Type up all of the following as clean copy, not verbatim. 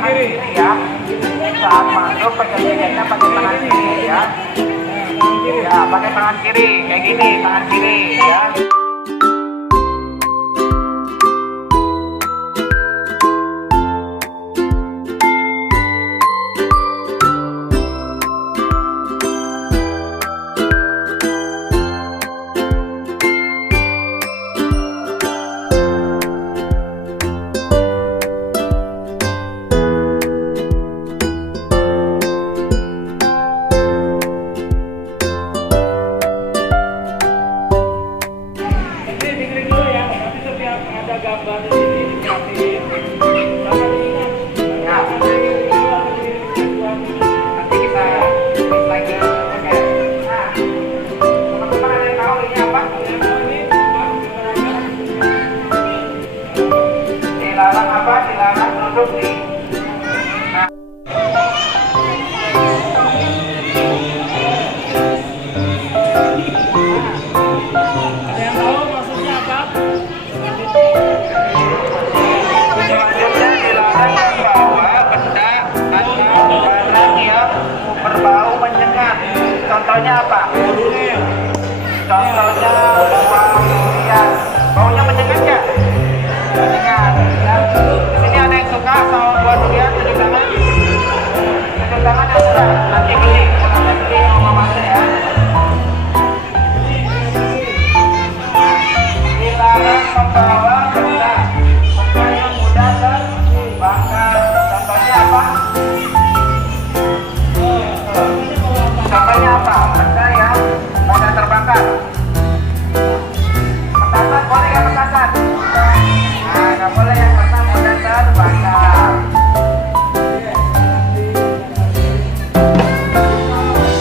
kiri ya. Saat masuk pegang jaketnya pakai tangan kiri ya. Ya, pakai tangan kiri kayak gini, tangan kiri ya. Gambar di sini diperhatiin. Jangan diingat. Ya. Nanti kita tulis lagi. Oke. Nah, teman-teman ada yang tahu ini apa? Dilarang apa? Dilarang duduk di. Nah. Ada yang tahu maksudnya apa? Selanjutnya dilarang membawa benda atau barang yang berbau menyengat. Contohnya apa? Contohnya buah durian. Baunya menyengat nggak? Menyengat. Ya. Di sini ada yang suka sama buah durian, tunjuk tangan. Tunjuk tangan yang suka. Nanti beli. Nanti beli sama masuk ya. Dilarang membawa benda yang mudah terbakar. Contohnya apa? Contohnya apa? Benda yang mudah terbakar. Petasan boleh ya petasan? Nah, nggak boleh yang karena mudah terbakar.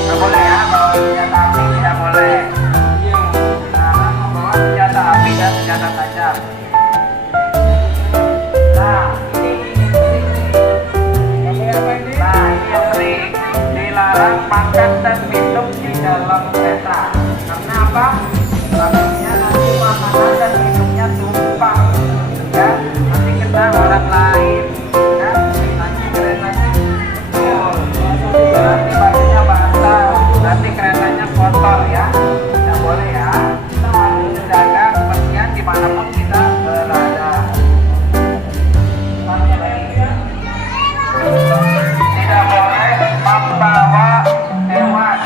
Nggak boleh ya bawa senjata api, tidak boleh. Dilarang membawa senjata api dan senjata tajam. Nah, ini yang sering dilarang makan dan minum di dalam kereta. Karena apa? Takutnya nanti makanan dan minumnya tumpah, ya. Nanti kena orang lain, ya. Nanti keretanya nanti bajunya basah, nanti keretanya kotor, ya. Tidak boleh ya. Kita harus menjaga kebersihan dimanapun kita berada. Tidak boleh membawa hewan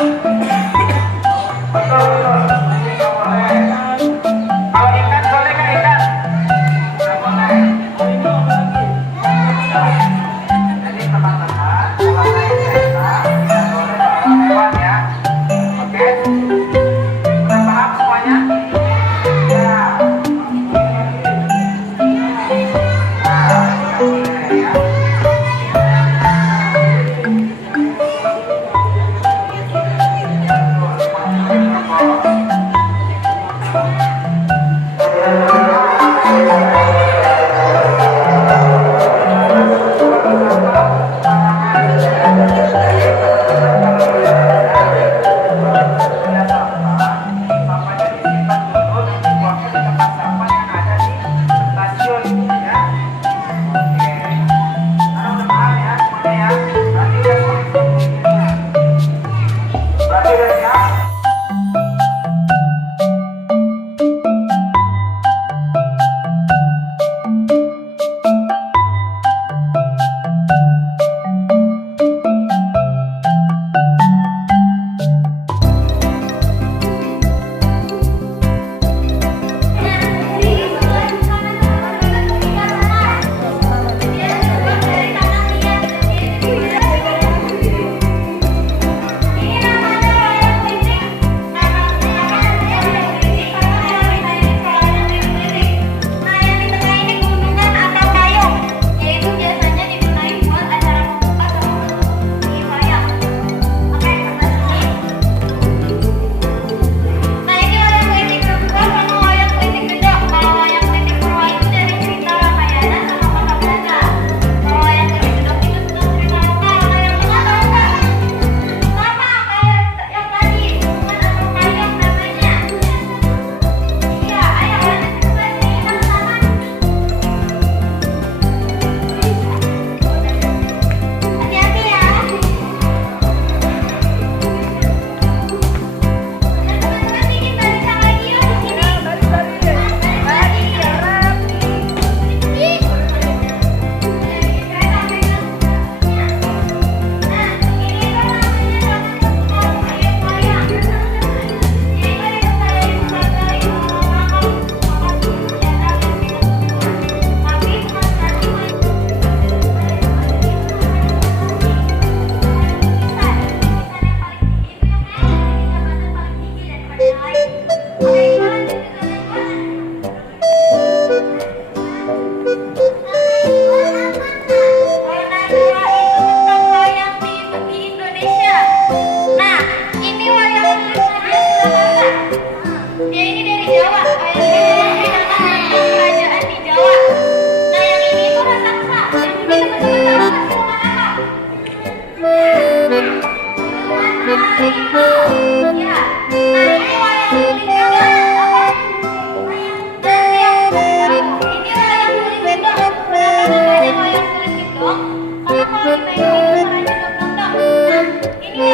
kalau di wayang itu suaranya dok. Ini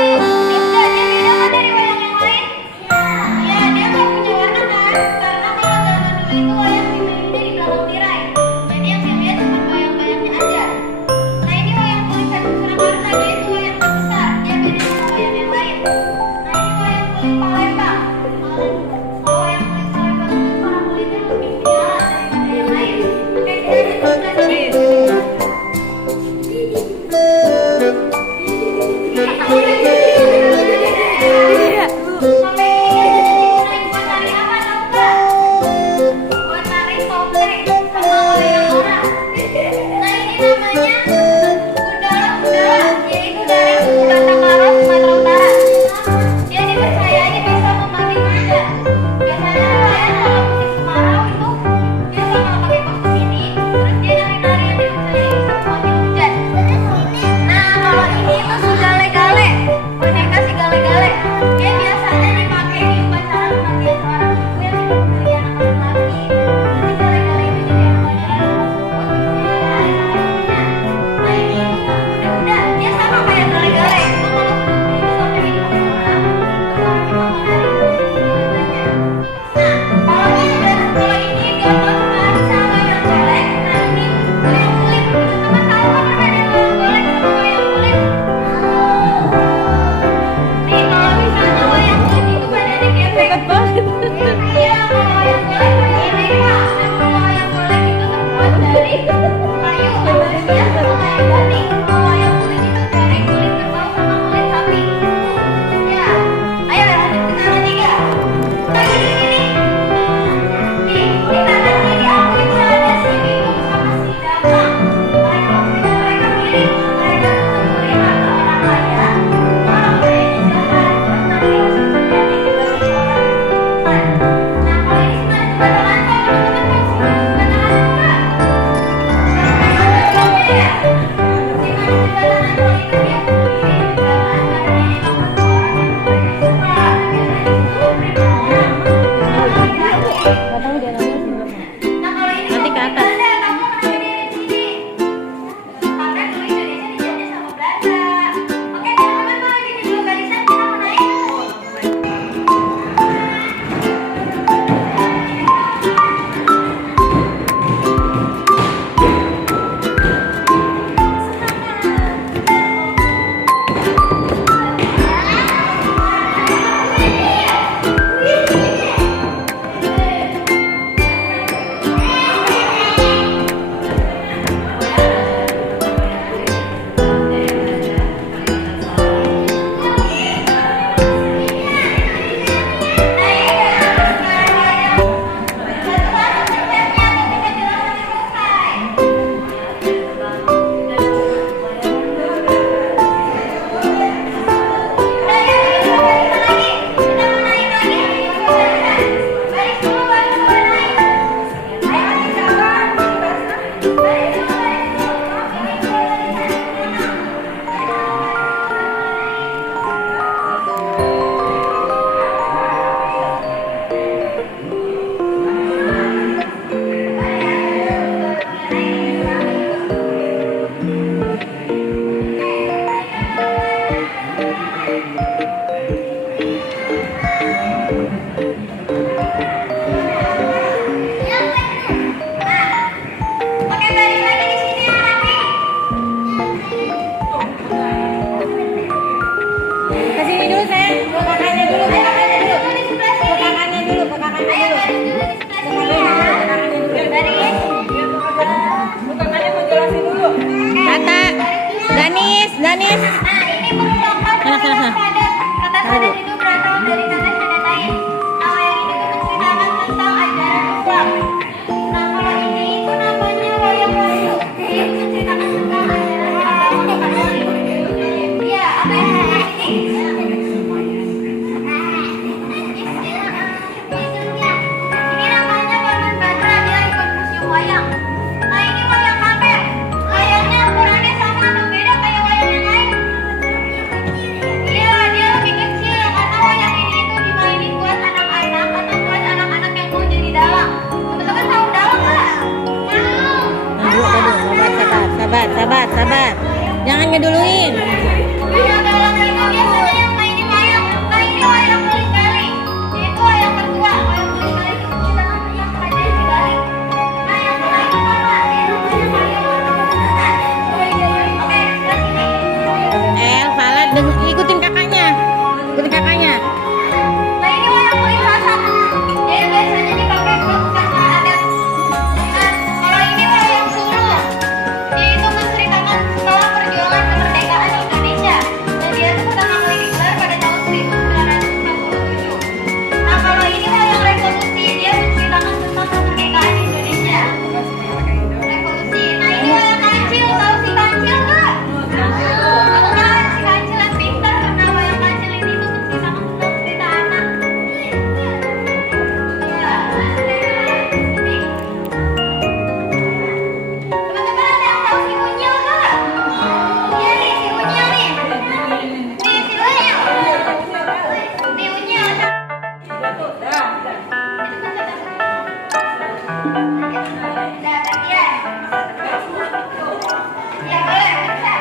dia beda kan dari wayang yang lain? Iya, dia nggak punya warna kan? Karena kalau zaman dulu itu wayang dimainnya di belakang tirai. Jadi yang dilihat cuma bayang-bayangnya aja. Nah ini wayang kulit Satu Surakarta, dia itu wayang terbesar. Dia beda sama wayang yang lain. Nah ini wayang kulit Palembang. Kalau wayang kulit Palembang itu warna kulitnya lebih menyala daripada yang lain. Oke, kita lihat sebelah sini. Sampai ini digunain buat tari apa tahu nggak? Buat tari topeng sama wayang orang. Nah ini namanya gundala, yaitu dari suku Batak Karo, Sumatera Utara. Dia dipercayai bisa memanggil naga. Biasanya nelayan kalau musim kemarau itu dia bakal pakai kostum ini, terus dia nari-nari yang dipercayai bisa memanggil hujan. Nah kalau ini itu si gale-gale, boneka si gale-gale. Dia biasanya dipakai di upacara kematian seorang ibu yang tidak memiliki anak laki-laki. Nanti gale-gale itu jadi anak laki-laki tersebut dipelihara sama ibunya. Nah ini kuda-kuda, dia sama kayak gale-gale. Cuma kalau kuda-kuda itu sampai hidup sama orang, terus orang cuma menari kudanya. Nah kalau ini gambar tari sama wayang golek. Nah ini wayang kulit. Teman-teman tahu kan perbedaan wayang golek sama wayang kulit? Nih kalau misalnya wayang kulit itu badannya gepeng. Iya, kalau wayang golek ini Pak. Nah kalau wayang golek itu terbuat dari kayu, bahannya sama kayak batik. Kalau wayang kulit itu dari kulit kerbau sama kulit sapi. Ya, ayo lanjut ke kanan 3. Lagi di sini. Nih, di kanan kiri aku itu ada si Bingung sama si Datang. Mereka mirip. Mereka tuh mencuri harta orang kaya. Orang kaya ini jahat. Terus nanti hasil curiannya dibagi orang yang membutuhkan. Nah, kalau ini sebenarnya kebetulan kalau teman-teman tahu sih kebetulan juga. Ya. Si manis jembatan Ancol itu dia berdiri di jalan karena ini nomor 2 orang yang banyak suka. Biasanya disuruh primanya. Nah kalau ini Nanti ke atas. Belanda, kamu kenapa berdiri di sini? Karena dulu Indonesia dijajah sama Belanda. Oke, teman-teman boleh bikin dulu barisan, kita mau naik. Oke, balik lagi di sini yang rapi. Ke sini dulu sayang, ke kakaknya dulu, ke kakaknya dulu, Di sebelah ke sini. kakaknya dulu, ke kakaknya Ayo dulu. baris dulu di sebelah sini ya. Baris. Kakaknya mau jelasin dulu. Kata, Danis. Nah, ini merupakan kata sadat. Kata sadat itu berasal dari kata syadatain. Nah, yang ini tuh menceritakan tentang ajaran Islam. Nah, kalau ini itu namanya wayang wayu. Dia menceritakan tentang ajaran agama Katolik. Iya, apa yang sebelah sini? Ini namanya Paman Badra, dia ikut museum wayang. Nah, ini wayang pamer. Wayangnya ukurannya sama atau beda kayak wayang yang lain? Iya, dia lebih kecil karena ngeduluin. Kalau dalam itu biasanya yang main ini wayang kulit kali. Itu wayang kedua, wayang kulit kali itu kita namanya yang kerajaan di Bali. Nah yang kedua itu apa? Dia namanya wayang oke, lihat ini. Fala ikutin kakaknya. Ikutin kakaknya. Nah ini wayang kulit sasak. Dia biasanya dipakai buat upacara adat. Nah kalau ini wayang sulu. Dia itu menceritakan setelah perjuangan kemerdekaan Indonesia. Dan dia itu pertama kali digelar pada tahun 1967. Nah kalau ini wayang revolusi. Dia menceritakan tentang kemerdekaan Indonesia. Revolusi. Nah ini wayang kancil. Tahu si kancil nggak? Tahu kan si kancil yang pintar. Nah wayang kancil ini tuh menceritakan tentang cerita anak. Teman-teman ada yang tahu si Unyil nggak? Iya nih si Unyil nih. Nih si Unyil. Si Unyil. Dapat ya. Ya boleh bisa.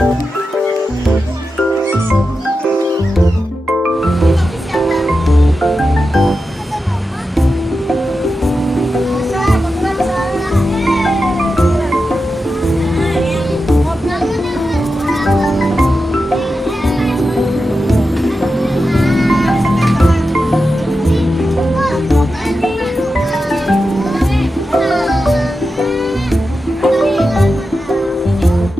Thank you.